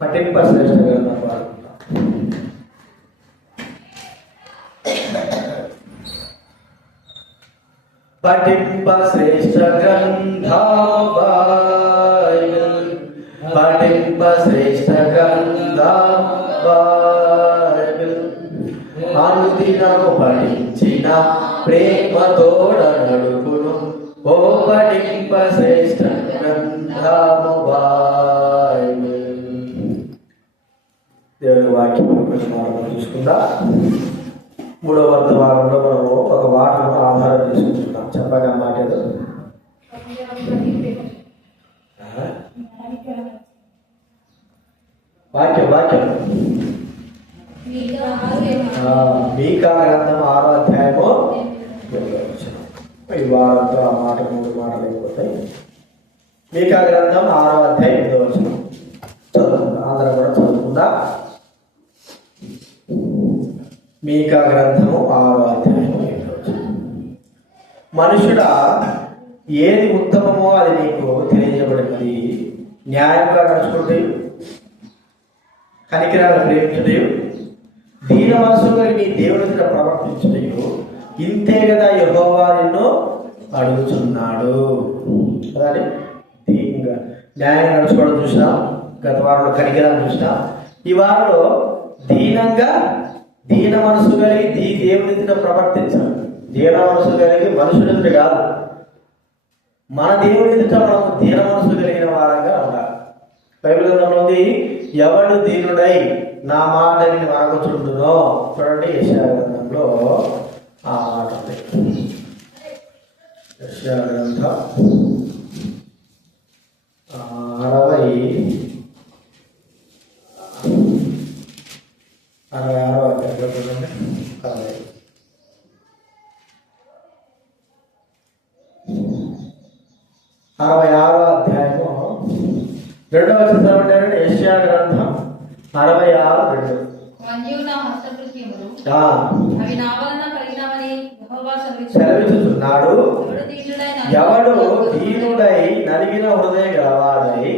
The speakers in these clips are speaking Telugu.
పఠింప శ్రేష్ఠ గ్రంథం వాడుకుంటాం. పఠింప శ్రేష్ఠ గ్రంథం బైబిల్, పఠింప శ్రేష్ఠ గ్రంథం బైబిల్, అనుదినము పఠించిన ప్రేమతోడ నడుపును ఓ పఠింప శ్రేష్ఠ గ్రంథము బైబిల్. దేవుని వాక్యం చూసుకుందా. మూడవ వర్తమానంలో మనము ఒక వాటను ఆధారం తీసుకుంటున్నాం. చెప్పగా మాట ఏదో వాక్యం మీకా గ్రంథం 6వ అధ్యాయము. ఈ వారంతో ఆ మాట 3 మాటలు అయిపోతాయి. మీకా గ్రంథం 6వ అధ్యాయం 8వ వచనం చదువుకుందాం. అందరం కూడా చదువుకుందా. మీకా గ్రంథము 6వ అధ్యాయం 8వ వచనం. మనుషుడా, ఏది ఉత్తమమో అది నీకు తెలియజేయబడినది. న్యాయంగా నడుచుకుంటే, కనికిరాలు ప్రేమించుటయు, దీన మనసుగా నీ దేవుని ప్రవర్తించుటయు, ఇంతే కదా యెహోవా నిన్ను అడుగుచున్నాడు. అలానే దీనంగా న్యాయం నడుచుకోవడం చూసినా, గత వారంలో కనికిరాలు చూసినా, ఈ వారంలో దీనంగా దీన మనసు కలిగి దేవుని ప్రవర్తించాలి. దీన మనసు కలిగి మనుషులు కాదు, మన దేవుని ఎదుట మనం దీన మనసు కలిగిన వారంగా ఉండాలి. బైబిల్ గ్రంథంలో ఉంది, ఎవడు దీనుడై నా మాట నేను వరకుచుండునో. చూడండి, యెషయా గ్రంథంలో ఆ మాట ఉంది. యెషయా గ్రంథం 66వ అధ్యాయము 2వ వచనం. యెషయా గ్రంథం 66:2. సెలవిస్తున్నాడు, ఎవడు దీనుడై నలిగిన హృదయ గలవాడై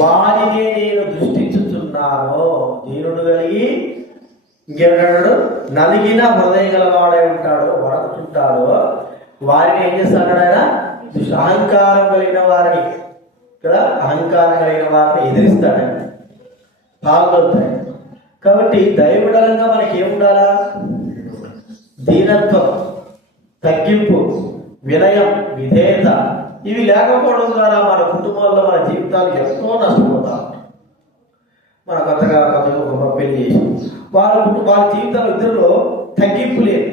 వారిని నేను దృష్టించుతున్నాను. దీనుడు కలిగి ఇంకేమన్నాడు? నలిగిన హృదయ గలవాడై ఉంటాడు, వరకుతుంటాడు. వారిని ఏం చేస్తాడు ఆయన? అహంకారం కలిగిన వారిని కదా, అహంకారం కలిగిన వారిని ఎదిరిస్తాడు, పాల్గొంటాయి. కాబట్టి దైవబలంగా మనకి ఏముండాలా? దీనత్వం, తగ్గింపు, వినయం, విధేయత. ఇవి లేకపోవడం ద్వారా మన కుటుంబాల్లో మన జీవితాలు ఎంతో నష్టపోతాం. మన కొత్తగా ఒక పెళ్లి చేసి వాళ్ళ జీవితాలు ఇద్దరిలో తగ్గింపు లేదు,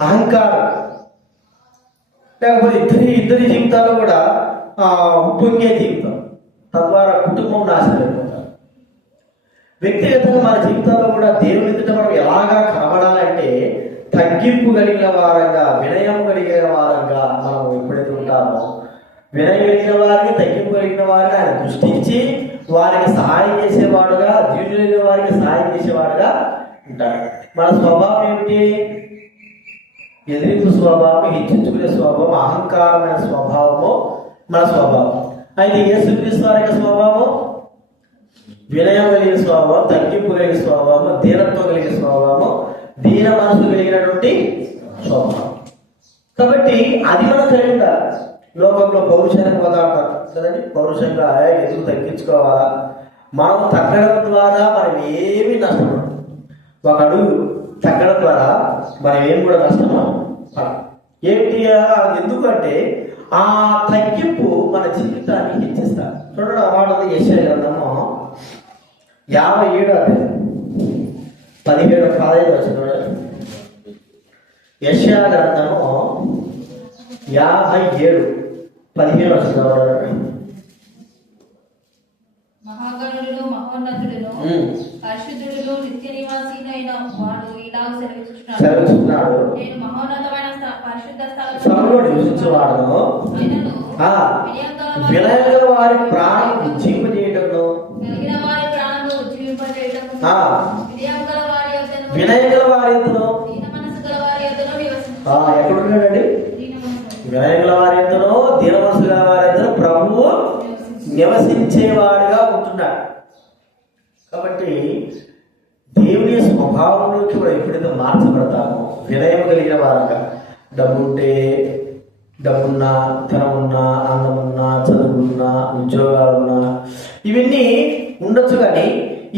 అహంకారం. లేకపోతే ఇద్దరి జీవితాల్లో కూడా ఉప్పొంగే జీవితం, తద్వారా కుటుంబం నాశనం అయిపోతారు. వ్యక్తిగతంగా మన జీవితాల్లో కూడా దేవుని ఎదుట మనం ఎలాగా కనబడాలంటే తగ్గింపు కలిగిన వారంగా, వినయం కలిగిన వారంగా మనం ఎప్పుడైతే ఉంటామో, వినయం కలిగిన వారిని, తగ్గింపు కలిగిన వారిని ఆయన దృష్టించి వారికి సహాయం చేసేవాడుగా, దీనులైన వారికి సహాయం చేసేవాడుగా ఉంటాడు. మన స్వభావం ఏమిటి? ఎదిరింపు స్వభావం, హెచ్చించుకునే స్వభావం, అహంకారమైన స్వభావము మన స్వభావం. అయితే యేసుక్రీస్తు వారి యొక్క స్వభావం వినయం కలిగిన స్వభావం, తగ్గింపు కలిగిన స్వభావం, దీనత్వం కలిగిన స్వభావం, దీన మనసు కలిగినటువంటి స్వభావం. కాబట్టి అది మనం కలిగి ఉండాలి. లోకంలో పౌరుషానికి పోతాంటారు కదండి, పౌరుషంగా ఎందుకు తగ్గించుకోవాలా? మనం తగ్గడం ద్వారా మనం ఏమి నష్టపడం, ఒక అడుగు తగ్గడం ద్వారా మనం ఏం కూడా నష్టమో ఏమిటి? ఎందుకంటే ఆ తగ్గింపు మన జీవితాన్ని హెచ్చిస్తారు. చూడండి, ఆ మాట యెషయా గ్రంథము 57:17 వచ్చిన యెషయా గ్రంథము 57:17 వచ్చిన మహాగణుడును మహోన్నతుడును పరిశుద్ధుడును నిత్య నివాసినైన వాడు ఇలాగ సెలవిస్తున్నాడు, నేను మహోన్నతమైన పరిశుద్ధ స్థలంలో నివసించువాడును, వినయగల వారి ప్రాణం ఉజ్జీవింపజేయటను, వినయగల వారి యొద్దను. ఎక్కడున్నాడండి? వినయం గల వారి ఎందరో దీన మనసు గల వారి ఎందరో ప్రభువు నివసించేవాడుగా ఉంటున్నాడు. కాబట్టి దేవుని స్వభావంలోకి కూడా ఎప్పుడైతే మార్చబడతామో వినయం కలిగిన వారుగా, డబ్బున్నా, ధనమున్నా, అందమున్నా, చదువున్నా, ఉద్యోగాలున్నా ఇవన్నీ ఉండొచ్చు, కానీ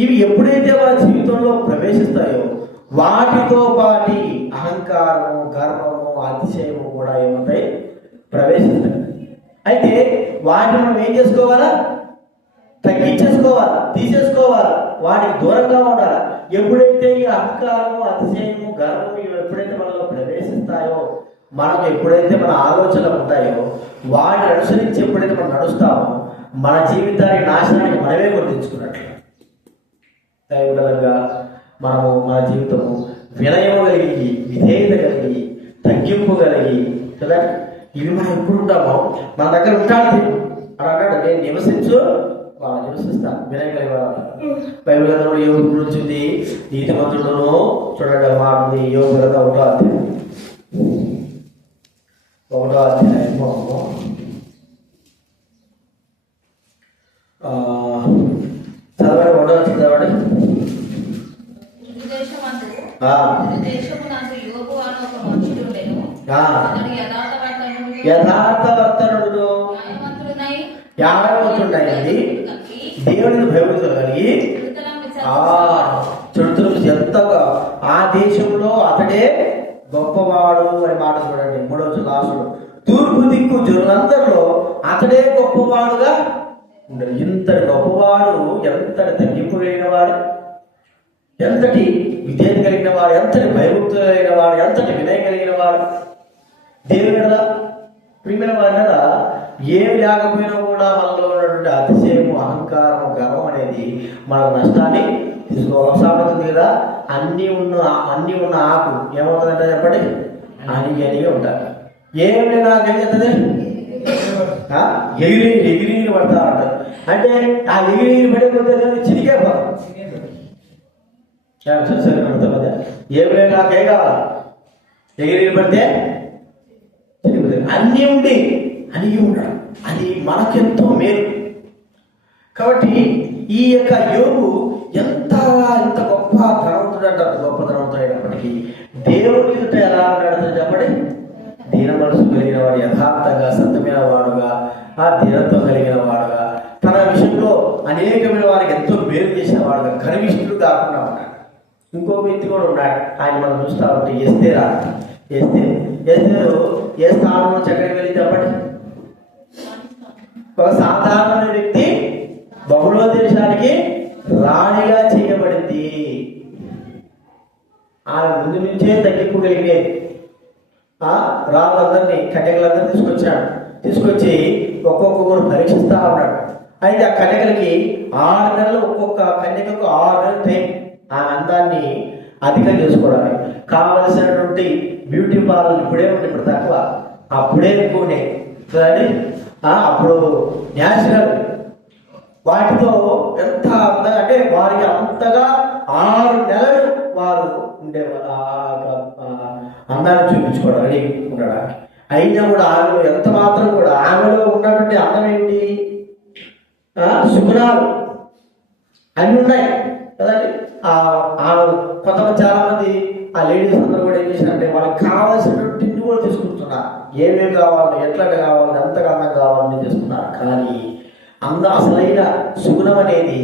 ఇవి ఎప్పుడైతే మన జీవితంలో ప్రవేశిస్తాయో వాటితో పాటి అహంకారము, గర్వము, అతిశయము కూడా ఏమవుతాయి, ప్రవేశిస్తాయి. అయితే వాటిని మనం ఏం చేసుకోవాలా? తగ్గించేసుకోవాలి, తీసేసుకోవాలి, వాటికి దూరంగా ఉండాలి. ఎప్పుడైతే ఈ అహంకారము, అతిశయము, గర్వము ఇవి ఎప్పుడైతే మనలో ప్రవేశిస్తాయో, మనకు ఎప్పుడైతే మన ఆలోచనలు ఉంటాయో వాటిని అనుసరించి ఎప్పుడైతే మనం నడుస్తామో మన జీవితాన్ని నాశనానికి మనమే గుర్తించుకున్నట్లు. దైవబలంగా మనము మన జీవితము వినయము కలిగి, విధేయత కలిగి, తగ్గింపు కలిగి కదా, ఇవి మనం ఎప్పుడు ఉంటామో మన దగ్గర ఉంటాడు దేవుడు. అని అన్నాడు, నేను నివసిస్తాను వినయం కలిగి వాళ్ళు. బైబిల్ గ్రంథంలో యోగు గురించి ఉంది, నీతిమంతుడును చూడండి మాటది. యోగు గ్రంథం 1వ అధ్యాయము చదవండి. 1వ చదవండి. యథార్థవర్తనుడు న్యాయవంతుడైనది దేవుడిని భయభక్తులు కలిగి చెడుతులు ఎంతగా ఆ దేశంలో అతడే గొప్పవాడు అని మాట చూడండి. 3వ లాస్టులో తూర్పు దిక్కు జనులందరిలో అతడే గొప్పవాడుగా ఉండడు. ఇంతటి గొప్పవాడు, ఎంతటి తగ్గింపు కలిగిన వాడు, ఎంతటి విధేయత కలిగిన వాడు, ఎంతటి భయభక్తులు కలిగిన వాడు, ఎంతటి వినయం కలిగిన వాడు. దేవుని కదా ప్రియమైన వారి కదా ఏమి లేకపోయినా కూడా మనలో ఉన్నటువంటి అతిశయము, అహంకారము, గర్వం అనేది మన నష్టాన్ని తీసుకోవాలి కదా. అన్నీ ఉన్న ఆకు ఏమవుతుందంటే చెప్పండి, అనిగా ఉంటారు. ఏమి నాకు ఏం చేస్తుంది, ఎగిరి పడతా ఉంటారు. అంటే ఆ ఎగిరి పడిపోతే చిరిగే పడుతుంది. ఏమి నాకేం కావాలి, ఎగిరి పడితే అన్నీ ఉండి అనిగి ఉండడం, అది మనకెంతో మేలు. కాబట్టి ఈ యొక్క యోగు ఎంత గొప్ప ధనవంతుడు అంటారు, గొప్ప ధనవంతుడు అయినప్పటికీ దేవుని ఎదుట ఎలా ఉన్నాడో చెప్పండి, దీన మనసు కలిగిన వాడు, యథార్థంగా సత్యమైన వాడుగా, ఆ దీనత్వం కలిగిన వాడుగా, తన విషయంలో అనేకమైన వారికి ఎంతో మేలు చేసిన వాడుగా, గర్విష్ఠుడు కాకుండా ఉన్నాడు. ఇంకో వ్యక్తి కూడా ఉన్నాడు, ఆయన మనం చూస్తా ఉంటే ఎస్తేరు ఏ స్థానంలో చక్కడికి వెళ్ళి చెప్పండి. ఒక సాధారణ వ్యక్తి బహుళ దేశానికి రాణిగా చేయబడింది. ఆమె ముందు నుంచే తగ్గింపు కలిగేది. రాళ్ళందరినీ, కన్యకలందరినీ తీసుకొచ్చి ఒక్కొక్కరు పరీక్షిస్తా ఉన్నాడు. అయితే ఆ కన్యకలకి 6 నెలలు, ఒక్కొక్క కన్యకకు 6 నెలలు టైం ఆ అందాన్ని అధికం చేసుకోవడానికి. కావలసినటువంటి బ్యూటీ పార్లర్ ఇప్పుడే ఉంది, ఇప్పుడు తక్కువ, అప్పుడే ఎక్కువనే కానీ అప్పుడు న్యాచురల్ వాటితో ఎంత అందంగా అంటే వారికి అంతగా 6 నెలలు వారు ఉండేవారు అందాన్ని చూపించుకోవడం రెడీ ఉండడానికి. అయినా కూడా ఆమెలో ఎంత మాత్రం కూడా ఆమెలో ఉన్నటువంటి అందం ఏమిటి, సుగుణాలు అన్నీ ఉన్నాయి కదండి. కొంతమంది చాలా మంది ఆ లేడీస్ అందరూ కూడా ఏం చేశారంటే వాళ్ళకి కావాల్సినటువంటి తిండి కూడా తీసుకుంటున్నారు. ఏమేమి కావాలి, ఎట్లా కావాలి, ఎంతగా అందం కావాలని చేస్తున్నారు. కానీ అసలైన సుగుణం అనేది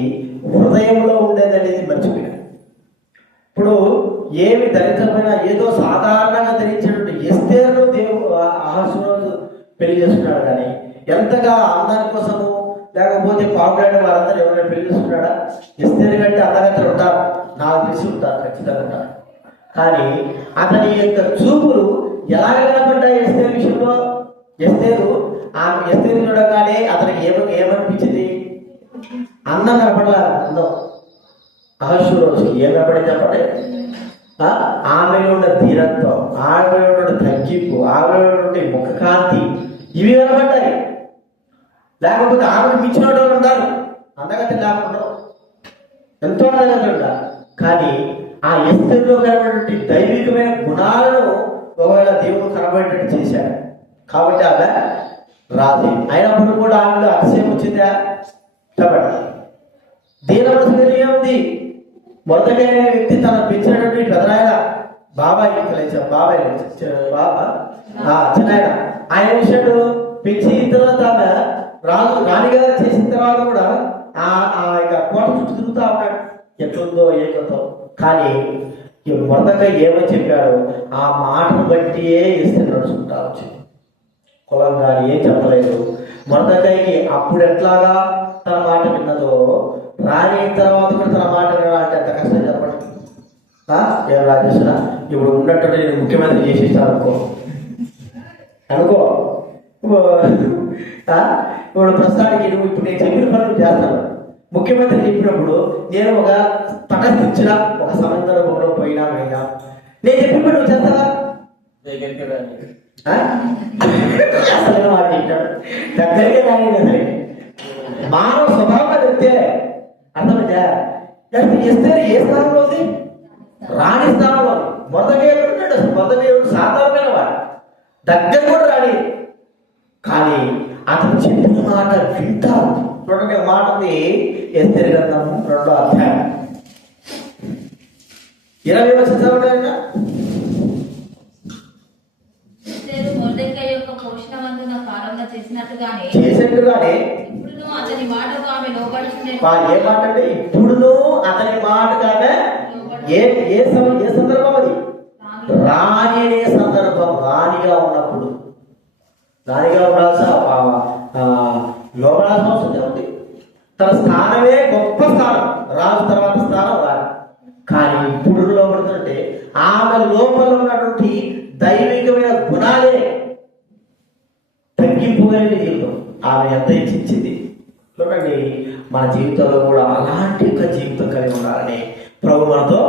హృదయంలో ఉండేది అనేది మర్చిపోయారు. ఇప్పుడు ఏమి దళితమైన ఏదో సాధారణంగా ధరించినటువంటి ఎస్తేరును దేవుడు అహస్వరోజు పెళ్లి చేసుకున్నాడు. కానీ ఎంతగా అందాని కోసము లేకపోతే పాపులాడే వారందరూ ఎవరైనా పెళ్లి చేసుకున్నాడా? ఎస్తేరు కంటే అందగత్తలు ఉంటారు, నాకు తెలిసి ఉంటారు, ఖచ్చితంగా ఉంటారు. కానీ అతని యొక్క చూపులు ఎలా కనపడ్డాయి ఎస్తేరు విషయంలో? ఆమె ఎస్తేరు చూడగానే అతనికి ఏమనిపించింది? అందం కనపడలా. అందం అహస్వరోజుకి ఏం కనపడింది చెప్పండి? ఆమెలో ఉన్న ధీరత్వం, ఆమెలో ఉన్న తగ్గింపు, ఆమెలో ఉన్న ముఖకాంతి, ఇవి కనపడ్డాయి. లేకపోతే ఆమెకు మించిన వాళ్ళు ఉన్నారు, అందగతి లేకుండా ఎంతో అందగతి ఉంటారు. కానీ ఆ ఎస్తేరులో కనబడినటువంటి దైవికమైన గుణాలను ఒకవేళ దేవుడు కనబడేటట్టు చేశాడు. కాబట్టి ఆమె రాజు అయినప్పుడు కూడా ఆమెలో అతిశయం వచ్చిందా? కాబట్టి దీని మనసు ఏముంది? మొదటి వ్యక్తి తన పెంచినటువంటి పెదనాయన బాబాయ్ చిన్నాయన ఆయన విషయాలు పెంచిన తర్వాత ఆమె రాజు రాణిగా చేసిన తర్వాత కూడా ఆ కోట చుట్టూ తిరుగుతా ఉన్నాడు, ఎట్లుందో ఏదో. కానీ మొదటగా ఏమని చెప్పాడు? ఆ మాటను బట్టియే ఇస్తే నడుచుకుంటా వచ్చింది. కులం కానీ ఏం చెప్పలేదు. మొదటకి అప్పుడు ఎట్లాగా తన మాట విన్నదో రాని తర్వాత కూడా తన మాట వినాలంటే ఎంత కష్టం చెప్పండి. ఏం రాజేశ్వర ఇప్పుడు ఉన్నట్టు నేను ముఖ్యమంత్రి చేసేసాను అనుకో ఇప్పుడు ప్రస్తుతానికి నువ్వు ఇప్పుడు నేను చెప్పిన పనులు చేస్తాను. ముఖ్యమంత్రి చెప్పినప్పుడు నేను ఒక తటస్థించిన ఒక సందర్భంలో పోయినా నేను చెప్పిన నువ్వు చేస్తావా? అసలు మాట చెప్పాడు దగ్గరగా కానీ మానవ స్వభావం చెప్తే అర్థమైందా? ఇస్తే ఏ స్థానంలో ఉంది? రాణి స్థానంలో. మొదటేవుడు ఉన్నాడు. అసలు మొదటేవుడు సాధారణమైన వాడు, దగ్గర కూడా రాని. కానీ అతను చెప్పిన మాట వింటారు. చూడండి మాట ఉంది ఎస్తేరు గ్రంథం 2వ అధ్యాయం 20 వచనం చదవడానికి. మొర్దెకై యొక్క పోషణమందున కాలంలో చేసినట్టుగానే ఇప్పుడును అతని మాటకు ఆమె లోబడుచుండెను. ఏ మాట అంటే ఇప్పుడును అతని మాటకు ఆమె ఏ సందర్భం? అది రాణి అనే సందర్భం. రాణిగా ఉన్నప్పుడు రాణిగా ఉండాల్సిన లోబడాల్సిన అవసరం ఉంది. తన స్థానమే గొప్ప స్థానం, రాజు తర్వాత స్థానం రాదు. కానీ ఇప్పుడు లోపడుతుంటే ఆమె లోపల ఉన్నటువంటి దైవికమైన గుణాలే తగ్గిపోయిన జీవితం. ఆమె ఎంత ఇచ్చింది చూడండి. మన జీవితంలో కూడా అలాంటి ఒక జీవితం కలిగి ఉండాలని ప్రభు మనతో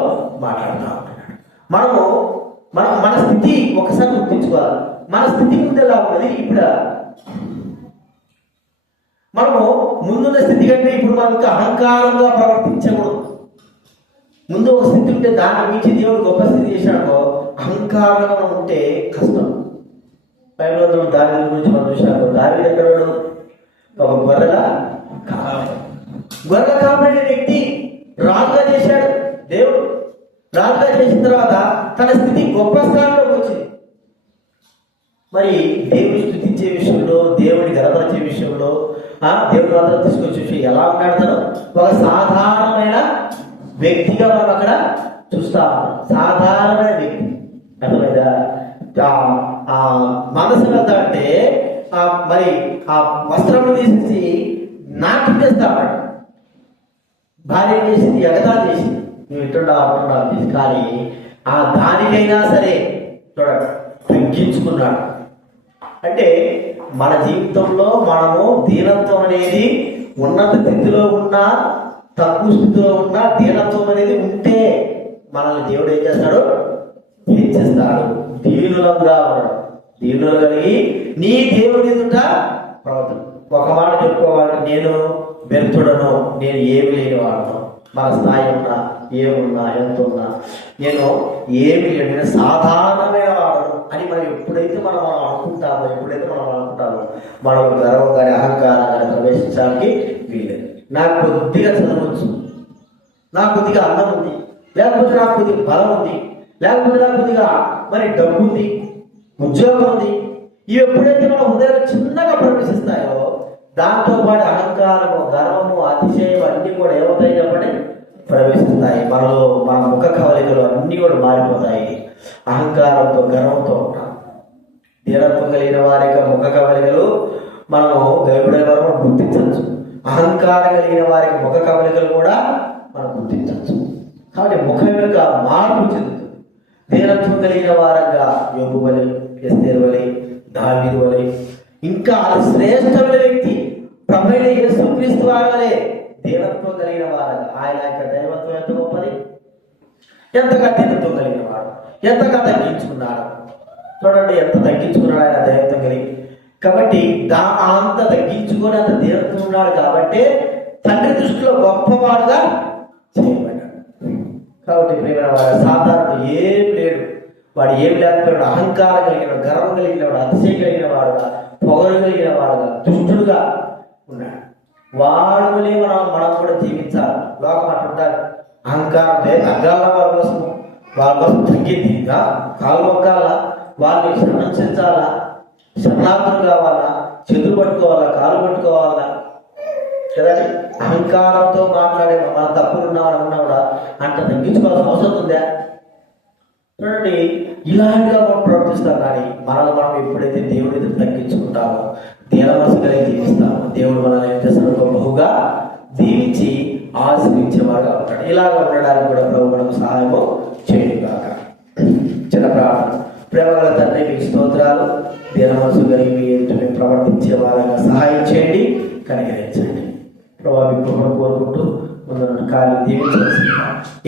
మాట్లాడుతూ ఉంటున్నాడు. మన స్థితి ఒకసారి గుర్తించుకోవాలి. మన స్థితి ముందు ఎలా ఉన్నది? ఇప్పుడు మనము ముందున్న స్థితి కంటే ఇప్పుడు మనకు అహంకారంగా ప్రవర్తించకూడదు. ముందు ఒక స్థితి ఉంటే దాన్ని మించి దేవుడు గొప్ప స్థితి చేశాడో అహంకారంగా మనం ఉంటే కష్టం. బైబిల్లో దావీదు గురించి మనం చూసినాము. దావీదు ఎక్కడ ఒక గొర్రెల కాపాడే వ్యక్తి రాజుగా చేశాడు. దేవుడు రాజుగా చేసిన తర్వాత తన స్థితి గొప్ప స్థానంలోకి వచ్చింది. మరి దేవుని స్థుతించే విషయంలో, దేవుని గర్వపరిచే విషయంలో దేవుడు మాత్రం తీసుకొచ్చే విషయం ఎలా ఉన్నాడు? తను ఒక సాధారణమైన వ్యక్తిగా మనం అక్కడ చూస్తా ఉన్నాం. సాధారణమైన వ్యక్తి అర్థమైందా? మనసు వెళ్తాడంటే మరి ఆ వస్త్రములు తీసేసి నాట్యం చేస్తా ఉన్నాడు. భార్య చేసింది, ఎగతా చేసింది, నువ్వు ఇట్టుండా చేసి. కానీ దానికైనా సరే చూడండి తగ్గించుకున్నాడు. అంటే మన జీవితంలో మనము దీనత్వం అనేది ఉన్నత స్థితిలో ఉన్నా తక్కువ స్థితిలో ఉన్నా దీనత్వం అనేది ఉంటే మనల్ని దేవుడు ఏం చేస్తాడు? హెచ్చిస్తాడు. దీనులంగా ఉన్నాడు. దీనులు కలిగి నీ దేవుని ఎదుట ప్రవర్తన. ఒక మాట చెప్పుకోవాలి, నేను వ్యర్థుడను, నేను ఏమి లేని వాడను. మన స్థాయి ఉన్నా, ఏమున్నా, ఎంత ఉన్నా, నేను ఏమి లేని, నేను సాధారణమైన వాడను అని మనం ఎప్పుడైతే మనం అనుకుంటామో, మనం గర్వం కానీ అహంకారం కానీ ప్రవేశించడానికి వీలేదు. నాకు కొద్దిగా చదవచ్చు, నాకు కొద్దిగా అందం ఉంది, లేకపోతే నాకు కొద్దిగా బలం ఉంది, లేకపోతే నాకు కొద్దిగా మరి డబ్బు ఉంది, ఉద్యోగం ఉంది. ఇవి ఎప్పుడైతే మన హృదయాలు చిన్నగా ప్రవేశిస్తాయో దాంతో పాటు అహంకారము, గర్వము, అతిశయం అన్ని కూడా ఏమవుతాయి చెప్పండి? ప్రవేశిస్తాయి. మనలో మన ముఖ కవలికలు అన్నీ కూడా మారిపోతాయి. అహంకారంతో, గర్వంతో ఉంటాం. దీనత్వం కలిగిన వారి యొక్క ముఖ కవలికలు మనము దేవుడైన వారు గుర్తించవచ్చు. అహంకారం కలిగిన వారికి ముఖ కవలికలు కూడా మనం గుర్తించవచ్చు. కాబట్టి ముఖం యొక్క మార్పు చెందుతుంది. దీనత్వం కలిగిన వారంగా యోబు వలె, ఎస్తేరు వలె, దావీదు వలె, ఇంకా అతి శ్రేష్టమైన వ్యక్తి ప్రభువైన యేసుక్రీస్తు వారి వలె దీనత్వం కలిగిన వారంగా. ఆయన యొక్క దైవత్వం ఎంత గొప్పది, ఎంతగా దీనత్వం కలిగిన వాడు, ఎంతగా తగ్గించుకున్నాడు. చూడండి ఎంత తగ్గించుకున్నాడు ఆయన దైవత్వం కలిగి. కాబట్టి అంత తగ్గించుకొని అంత దీనత్వం ఉన్నాడు కాబట్టి తండ్రి దృష్టిలో గొప్పవాడుగా చేయబడ్డాడు. కాబట్టి ప్రియమైన వాడు సాధారణ ఏం లేడు. వాడు ఏమి లేకపోయాడు, అహంకారం కలిగిన వాడు, గర్వం కలిగిన వాడు, అతిశయం కలిగిన వాడుగా, పొగరు కలిగిన వాడుగా, దుష్టుడుగా ఉన్నాడు. వాడులే మనం కూడా జీవించాలి. లోకం అట్టుంటారు, అహంకారం తగ్గాల వాళ్ళ కోసం తగ్గిందిగా కాలు మొక్కాలా, వాళ్ళని శరణించాలా, శరణార్థం కావాలా, చేతులు పట్టుకోవాలా, కాలు పట్టుకోవాలా కదండి. అహంకారంతో మాట్లాడే మన తప్పులున్నామని అన్నా కూడా అంత తగ్గించుకోవాల్సిన అవసరం ఉందా? చూడండి, ఇలాంటిగా మనం ప్రవర్తిస్తాం. కానీ మనల్ని మనం ఎప్పుడైతే దేవుడి ఎదురు తగ్గించుకుంటామో, దీన మనసు కలిగి జీవిస్తామో, దేవుడు మనల్ని ఏం చేస్తాడో బహుగా దీవించి ఆశ్రయించేవాడుగా ఉంటాడు. ఇలాగ ఉండడానికి కూడా ప్రభు మనకు సహాయము చేయడుగాక. చిన్న ప్రార్థన. ప్రేమగల తండ్రి, మీకు స్తోత్రాలు. దీన మనసు కలిగి మీ ఎదుట ప్రవర్తించే వారంగా సహాయం చేయండి, కనికరించండి. ప్రభావ మీ కృపను కోరుకుంటూ ముందు కార్యం దీవించవలసింది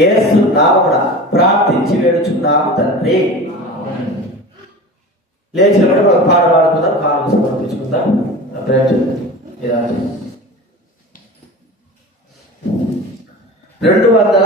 యేసు నామమున ప్రార్థించి వేడుచున్నాము తండ్రి. లేచినప్పుడు మనం పాట పాడుకుందాం, కాలు సమర్పించుకుందాం. 200